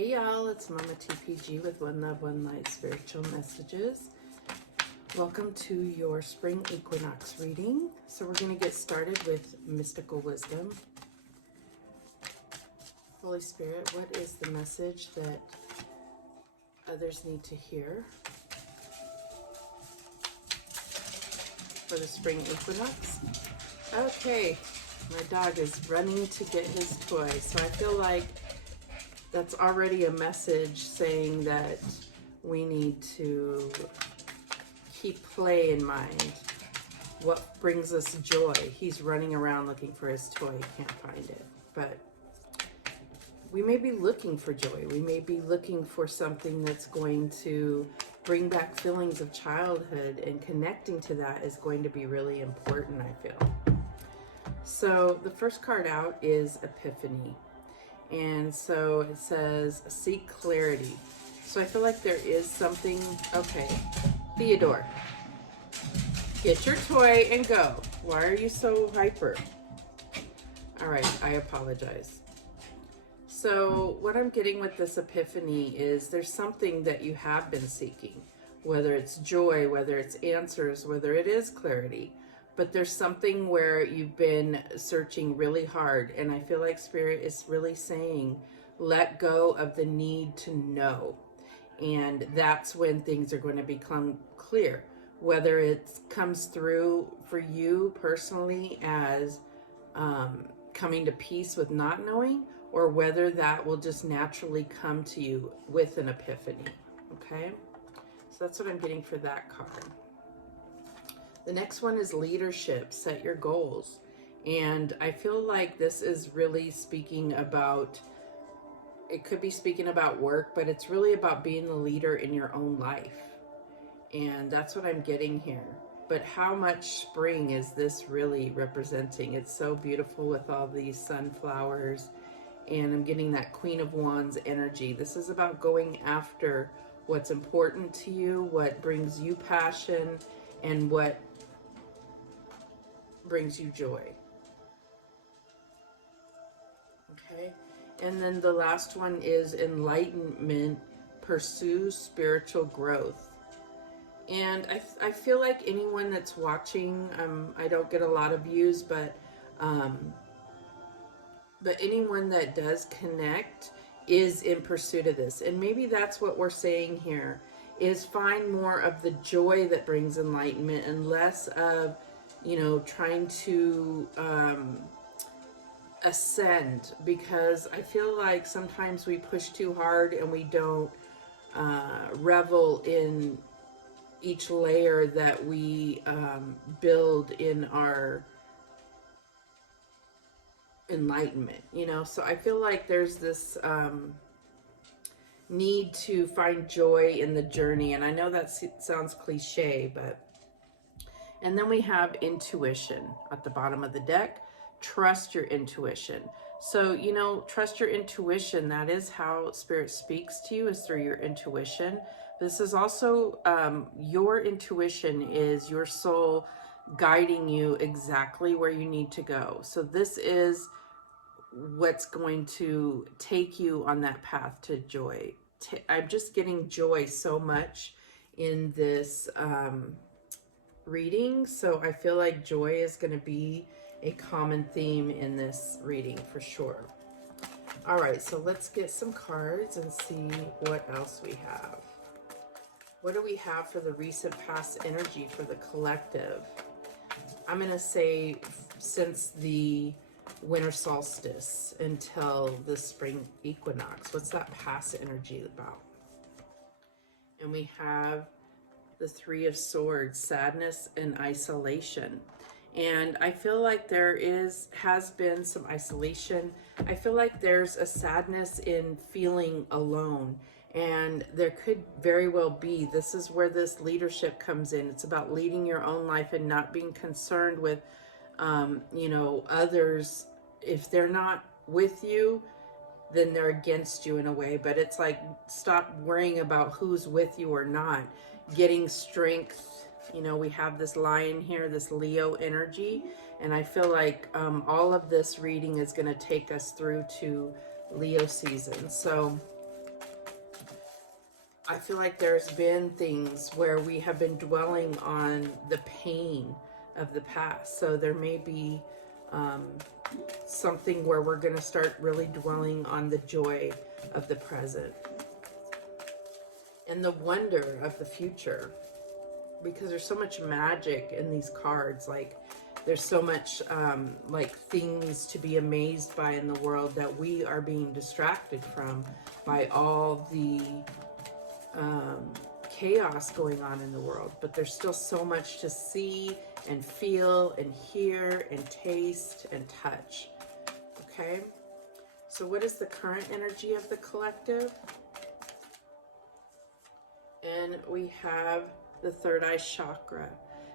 Hey y'all, it's Mama TPG with One Love, One Light Spiritual Messages. Welcome to your spring equinox reading. So we're going to get started with mystical wisdom. Holy Spirit, what is the message that others need to hear for the spring equinox? Okay, my dog is running to get his toy, so I feel like that's already a message saying that we need to keep play in mind. What brings us joy? He's running around looking for his toy. He can't find it. But we may be looking for joy. We may be looking for something that's going to bring back feelings of childhood, and connecting to that is going to be really important, I feel. So the first card out is Epiphany. And so it says, seek clarity. So I feel like there is something. Okay, Theodore, get your toy and go. Why are you so hyper? All right, I apologize. So what I'm getting with this epiphany is there's something that you have been seeking, whether it's joy, whether it's answers, whether it is clarity. But there's something where you've been searching really hard, and I feel like Spirit is really saying, let go of the need to know. And that's when things are going to become clear. Whether it comes through for you personally as coming to peace with not knowing, or whether that will just naturally come to you with an epiphany. Okay? So that's what I'm getting for that card. The next one is leadership. Set your goals. And I feel like this is really speaking about, it could be speaking about work, but it's really about being the leader in your own life. And that's what I'm getting here. But how much spring is this really representing? It's so beautiful with all these sunflowers. And I'm getting that Queen of Wands energy. This is about going after what's important to you, what brings you passion, and what brings you joy. Okay, and then the last one is enlightenment. Pursue spiritual growth. And I feel like anyone that's watching, I don't get a lot of views, but anyone that does connect is in pursuit of this. And maybe that's what we're saying here, is find more of the joy that brings enlightenment and less of, trying to ascend, because I feel like sometimes we push too hard and we don't revel in each layer that we build in our enlightenment, so I feel like there's this need to find joy in the journey. And I know that sounds cliche, but and then we have intuition at the bottom of the deck. Trust your intuition. So, trust your intuition. That is how Spirit speaks to you, is through your intuition. This is also your intuition is your soul guiding you exactly where you need to go. So this is what's going to take you on that path to joy. I'm just getting joy so much in this reading, so I feel like joy is going to be a common theme in this reading for sure. All right, so let's get some cards and see what else we have. What do we have for the recent past energy for the collective? I'm going to say since the winter solstice until the spring equinox. What's that past energy about? And we have the Three of Swords, sadness and isolation. And I feel like there has been some isolation. I feel like there's a sadness in feeling alone. And there could very well be, this is where this leadership comes in. It's about leading your own life and not being concerned with, others. If they're not with you, then they're against you in a way. But it's like, stop worrying about who's with you or not. Getting strength. We have this lion here, this Leo energy. And I feel like all of this reading is going to take us through to Leo season. So I feel like there's been things where we have been dwelling on the pain of the past. So there may be something where we're going to start really dwelling on the joy of the present and the wonder of the future, because there's so much magic in these cards. Like there's so much like things to be amazed by in the world that we are being distracted from by all the chaos going on in the world. But there's still so much to see and feel and hear and taste and touch. Okay, so what is the current energy of the collective? And we have the third eye chakra.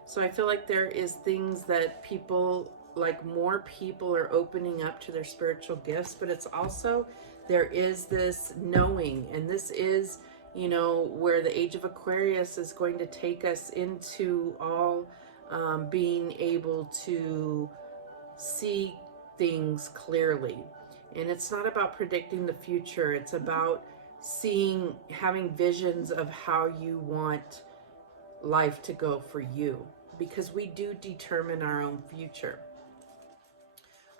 So I feel like there is things that people, like more people are opening up to their spiritual gifts, but it's also, there is this knowing, and this is, you know, where the age of Aquarius is going to take us into all being able to see things clearly. And it's not about predicting the future. It's about seeing, having visions of how you want life to go for you, because we do determine our own future.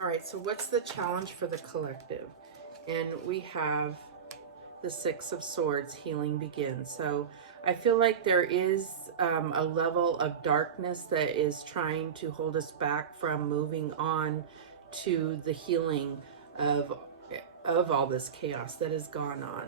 All right, so what's the challenge for the collective? And we have the Six of Swords, healing begins. So I feel like there is a level of darkness that is trying to hold us back from moving on to the healing of all this chaos that has gone on.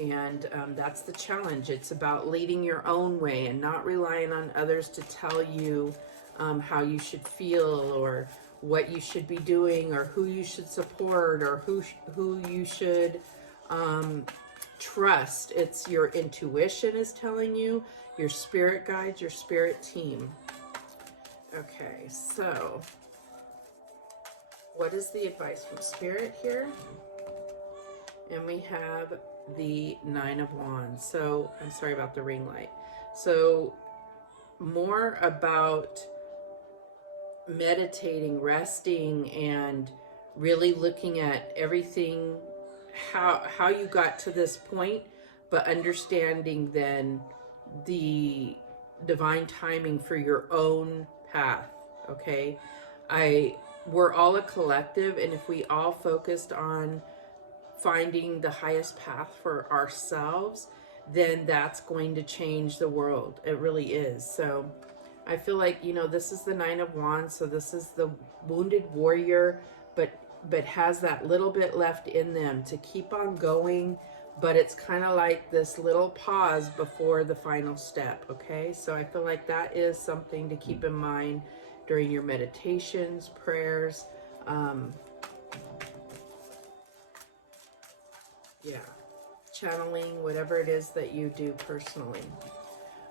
And that's the challenge. It's about leading your own way and not relying on others to tell you how you should feel, or what you should be doing, or who you should support, or who you should trust. It's your intuition is telling you, your spirit guides, your spirit team. Okay, so what is the advice from spirit here? And we have the Nine of Wands. So I'm sorry about the ring light. So more about meditating, resting, and really looking at everything, how you got to this point, but understanding then the divine timing for your own path. Okay, we're all a collective, and if we all focused on finding the highest path for ourselves, then that's going to change the world. It really is. So I feel like, you know, this is the Nine of Wands, so this is the wounded warrior, but has that little bit left in them to keep on going. But it's kind of like this little pause before the final step. Okay, so I feel like that is something to keep in mind during your meditations, prayers, yeah, channeling, whatever it is that you do personally.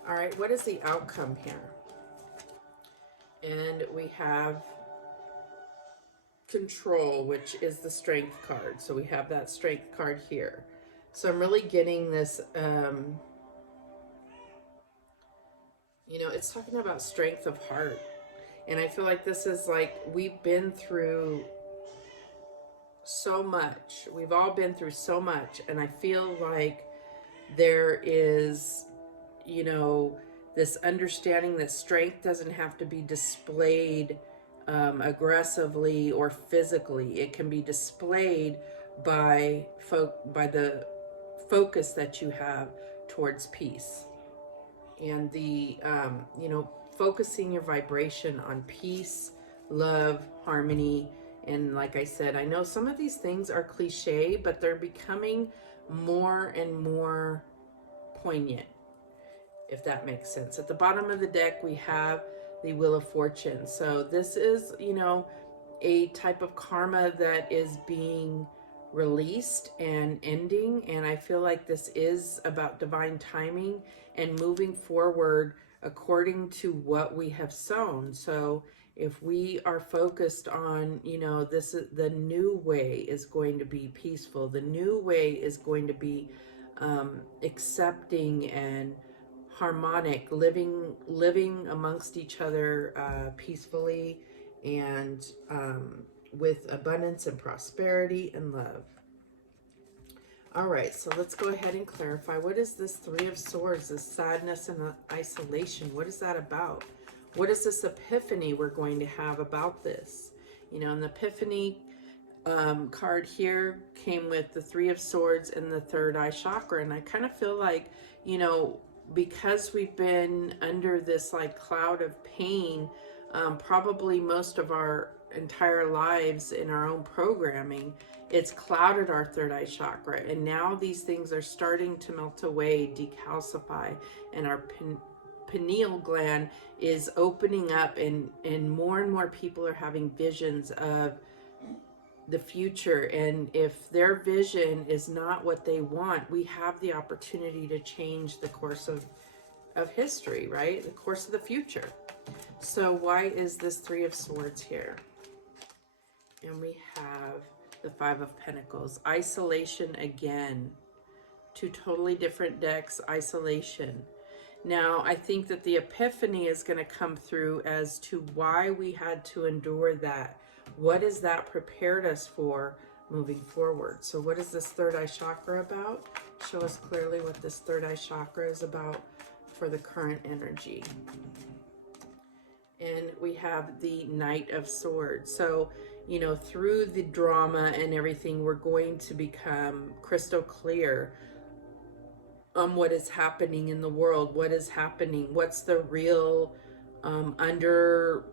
All right, what is the outcome here? And we have control, which is the strength card. So we have that strength card here. So I'm really getting this, you know, it's talking about strength of heart. And I feel like this is like, we've been through so much. We've all been through so much. And I feel like there is, you know, this understanding that strength doesn't have to be displayed aggressively or physically. It can be displayed by the focus that you have towards peace, and the you know, focusing your vibration on peace, love, harmony. And like I said, I know some of these things are cliche, but they're becoming more and more poignant, if that makes sense. At the bottom of the deck, we have the Wheel of Fortune. So this is, you know, a type of karma that is being released and ending. And I feel like this is about divine timing and moving forward according to what we have sown. So if we are focused on, you know, this is the new way is going to be peaceful. The new way is going to be accepting and harmonic, living amongst each other peacefully, and with abundance and prosperity and love. All right, so let's go ahead and clarify. What is this Three of Swords, this sadness and isolation? What is that about? What is this epiphany we're going to have about this? You know, and the epiphany card here came with the Three of Swords and the third eye chakra. And I kind of feel like, you know, because we've been under this like cloud of pain, probably most of our entire lives in our own programming, it's clouded our third eye chakra. And now these things are starting to melt away, decalcify, and our pineal gland is opening up, and more people are having visions of the future. And if their vision is not what they want, we have the opportunity to change the course of history, right? The course of the future. So why is this Three of Swords here? And we have the Five of Pentacles. Isolation again. Two totally different decks. Isolation. Now, I think that the epiphany is going to come through as to why we had to endure that. What is that prepared us for moving forward? So what is this third eye chakra about? Show us clearly what this third eye chakra is about for the current energy. And we have the Knight of Swords. So, you know, through the drama and everything, we're going to become crystal clear on what is happening in the world. What is happening? What's the real under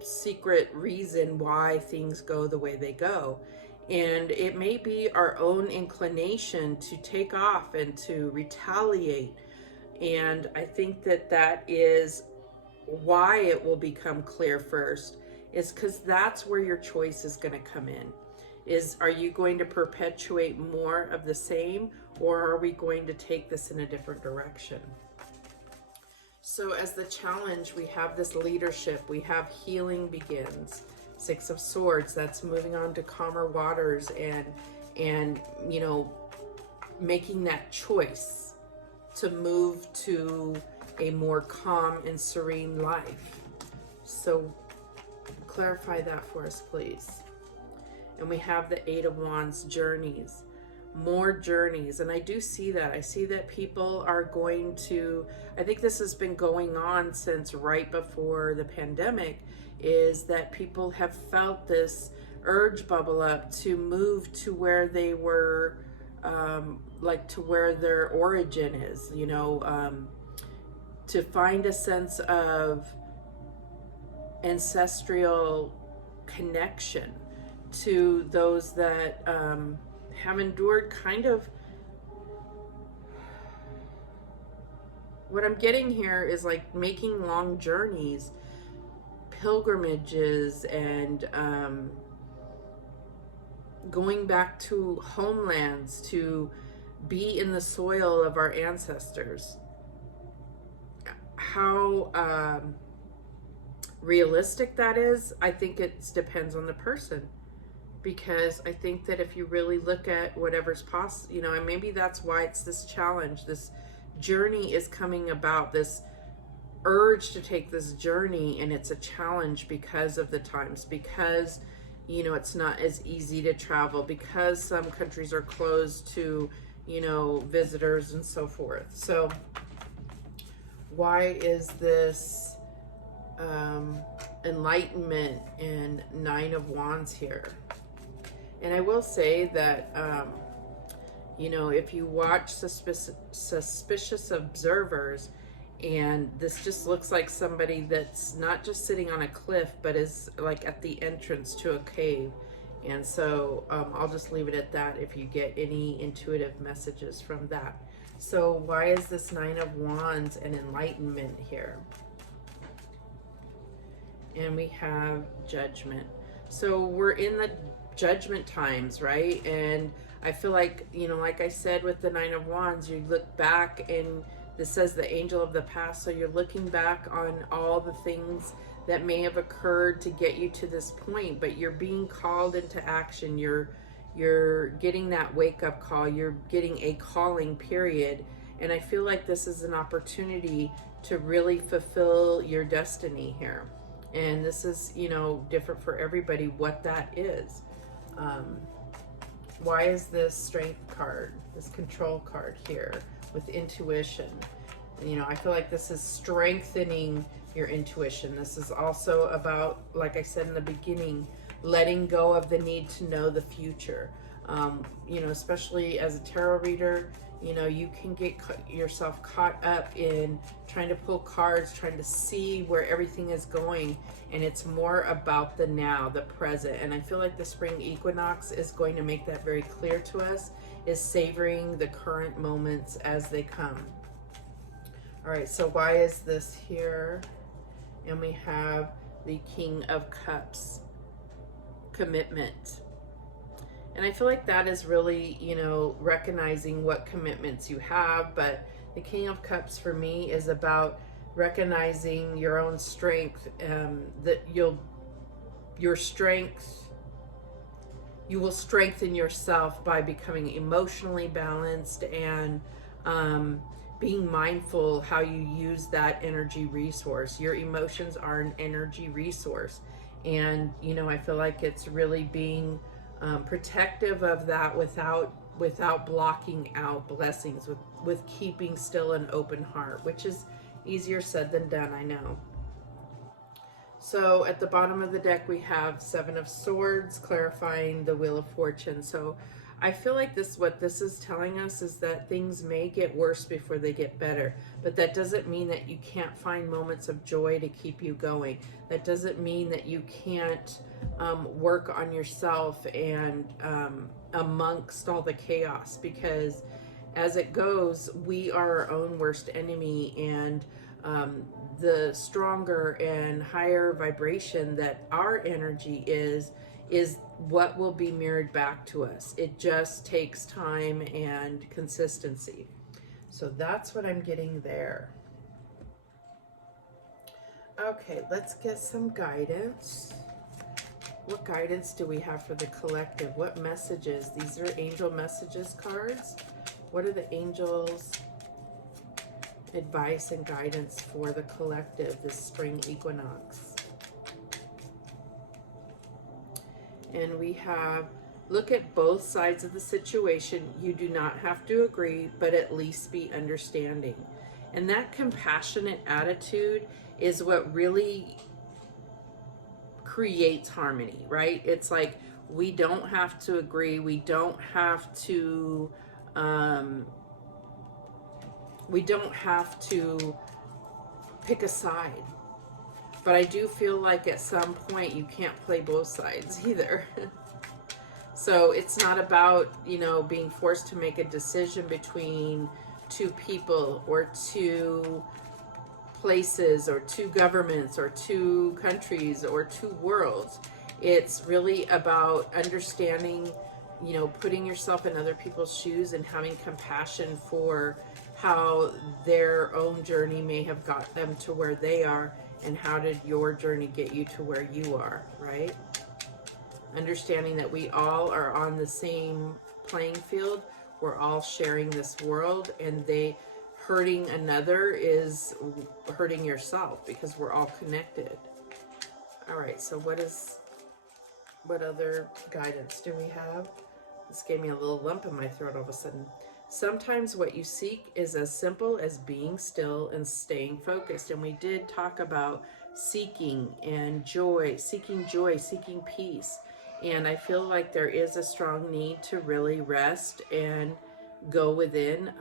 secret reason why things go the way they go? And it may be our own inclination to take off and to retaliate. And I think that that is why it will become clear first, is because that's where your choice is going to come in. Are you going to perpetuate more of the same, or are we going to take this in a different direction? So as the challenge, we have this leadership, we have healing begins. Six of Swords, that's moving on to calmer waters and you know, making that choice to move to a more calm and serene life. So clarify that for us, please. And we have the Eight of Wands, journeys, more journeys. And I do see that. I see that people are going to, I think this has been going on since right before the pandemic, is that people have felt this urge bubble up to move to where they were, like to where their origin is, you know, to find a sense of ancestral connection to those that have endured kind of, what I'm getting here is like making long journeys, pilgrimages, and going back to homelands to be in the soil of our ancestors. How realistic that is, I think it depends on the person. Because I think that if you really look at whatever's possible, you know, and maybe that's why it's this challenge, this journey is coming about, this urge to take this journey, and it's a challenge because of the times, because, you know, it's not as easy to travel, because some countries are closed to, you know, visitors and so forth. So why is this enlightenment and Nine of Wands here? And I will say that, you know, if you watch Suspicious Observers, and this just looks like somebody that's not just sitting on a cliff, but is like at the entrance to a cave. And so I'll just leave it at that if you get any intuitive messages from that. So why is this Nine of Wands and enlightenment here? And we have Judgment. So we're in the judgment times, right? And I feel like, you know, like I said with the Nine of Wands, you look back, and this says the angel of the past. So you're looking back on all the things that may have occurred to get you to this point, but you're being called into action. You're getting that wake-up call. You're getting a calling, period. And I feel like this is an opportunity to really fulfill your destiny here. And this is, you know, different for everybody what that is. Why is this strength card, this control card here with intuition? You know, I feel like this is strengthening your intuition. This is also about, like I said in the beginning, letting go of the need to know the future. You know, especially as a tarot reader, you know, you can get yourself caught up in trying to pull cards, trying to see where everything is going, and it's more about the now, the present. And I feel like the spring equinox is going to make that very clear to us, is savoring the current moments as they come. All right, so why is this here? And we have the King of Cups, commitment. And I feel like that is really, you know, recognizing what commitments you have. But the King of Cups for me is about recognizing your own strength, that you will strengthen yourself by becoming emotionally balanced and being mindful how you use that energy resource. Your emotions are an energy resource. And, you know, I feel like it's really being protective of that without blocking out blessings, with keeping still an open heart, which is easier said than done, I know. So at the bottom of the deck we have Seven of Swords, clarifying the Wheel of Fortune. So I feel like what this is telling us is that things may get worse before they get better, but that doesn't mean that you can't find moments of joy to keep you going. That doesn't mean that you can't work on yourself and amongst all the chaos, because as it goes, we are our own worst enemy, and the stronger and higher vibration that our energy is what will be mirrored back to us. It just takes time and consistency. So that's what I'm getting there. Okay, let's get some guidance. What guidance do we have for the collective? What messages? These are angel messages cards. What are the angels' advice and guidance for the collective this spring equinox? And we have, look at both sides of the situation. You do not have to agree, but at least be understanding. And that compassionate attitude is what really creates harmony, right? It's like, we don't have to agree. We don't have to pick a side. But I do feel like at some point you can't play both sides either. So it's not about, you know, being forced to make a decision between two people or two places or two governments or two countries or two worlds. It's really about understanding, you know, putting yourself in other people's shoes and having compassion for how their own journey may have got them to where they are, and how did your journey get you to where you are, right? Understanding that we all are on the same playing field. We're all sharing this world, and hurting another is hurting yourself, because we're all connected. All right, so what other guidance do we have? This gave me a little lump in my throat all of a sudden. Sometimes what you seek is as simple as being still and staying focused. And we did talk about seeking joy, seeking peace. And I feel like there is a strong need to really rest and go within.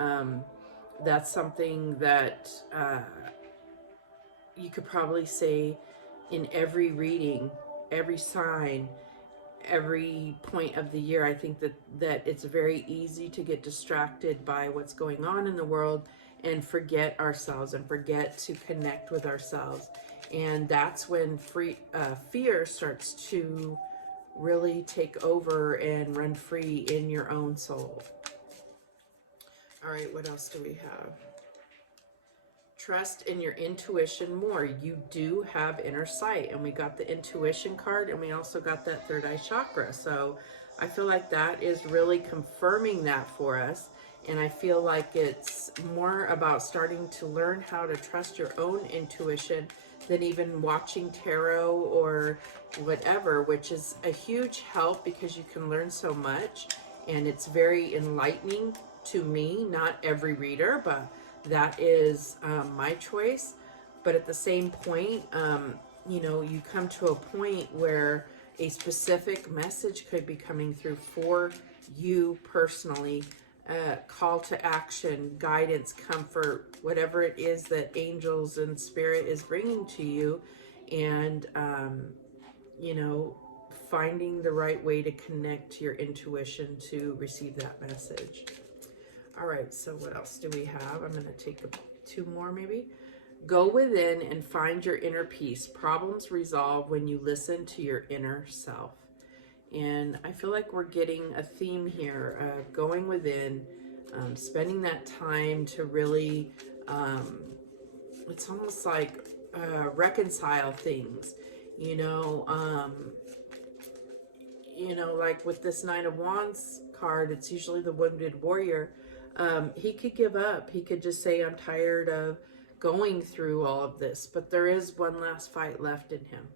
That's something that you could probably say in every reading, every sign, every point of the year. I think that it's very easy to get distracted by what's going on in the world and forget ourselves and forget to connect with ourselves. And that's when fear starts to really take over and run free in your own soul. All right, what else do we have? Trust in your intuition more. You do have inner sight, and we got the intuition card, and we also got that third eye chakra. So I feel like that is really confirming that for us. And I feel like it's more about starting to learn how to trust your own intuition than even watching tarot or whatever, which is a huge help because you can learn so much. and it's very enlightening to me. Not every reader, but that is my choice. But at the same point, you know, you come to a point where a specific message could be coming through for you personally. Call to action, guidance, comfort, whatever it is that angels and spirit is bringing to you. And, you know, finding the right way to connect to your intuition to receive that message. All right, so what else do we have? I'm going to take two more maybe. Go within and find your inner peace. Problems resolve when you listen to your inner self. And I feel like we're getting a theme here of going within, spending that time to really, it's almost like reconcile things, you know, like with this Nine of Wands card, it's usually the wounded warrior. He could give up. He could just say, I'm tired of going through all of this, but there is one last fight left in him.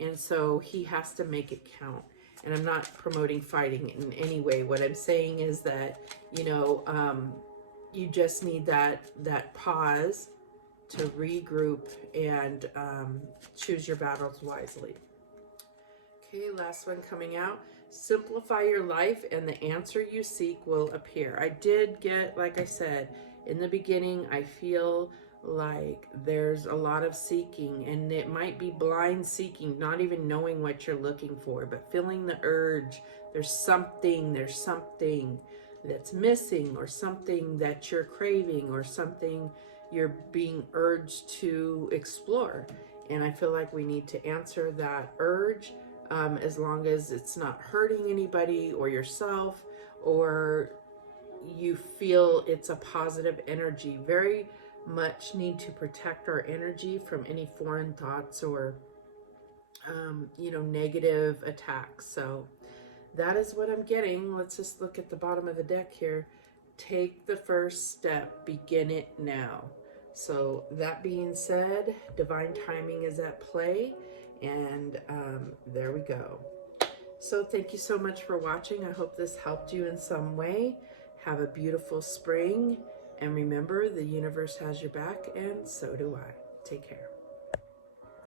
And so he has to make it count. And I'm not promoting fighting in any way. What I'm saying is that, you know, you just need that pause to regroup and choose your battles wisely. Okay, last one coming out. Simplify your life and the answer you seek will appear. I did get, like I said, in the beginning, I feel like there's a lot of seeking, and it might be blind seeking, not even knowing what you're looking for, but feeling the urge. There's something that's missing, or something that you're craving, or something you're being urged to explore. And I feel like we need to answer that urge, as long as it's not hurting anybody or yourself, or you feel it's a positive energy. Very much need to protect our energy from any foreign thoughts or, you know, negative attacks. So that is what I'm getting. Let's just look at the bottom of the deck here. Take the first step, begin it now. So that being said, divine timing is at play, and there we go. So thank you so much for watching. I hope this helped you in some way. Have a beautiful spring, and remember, the universe has your back, and so do I. Take care.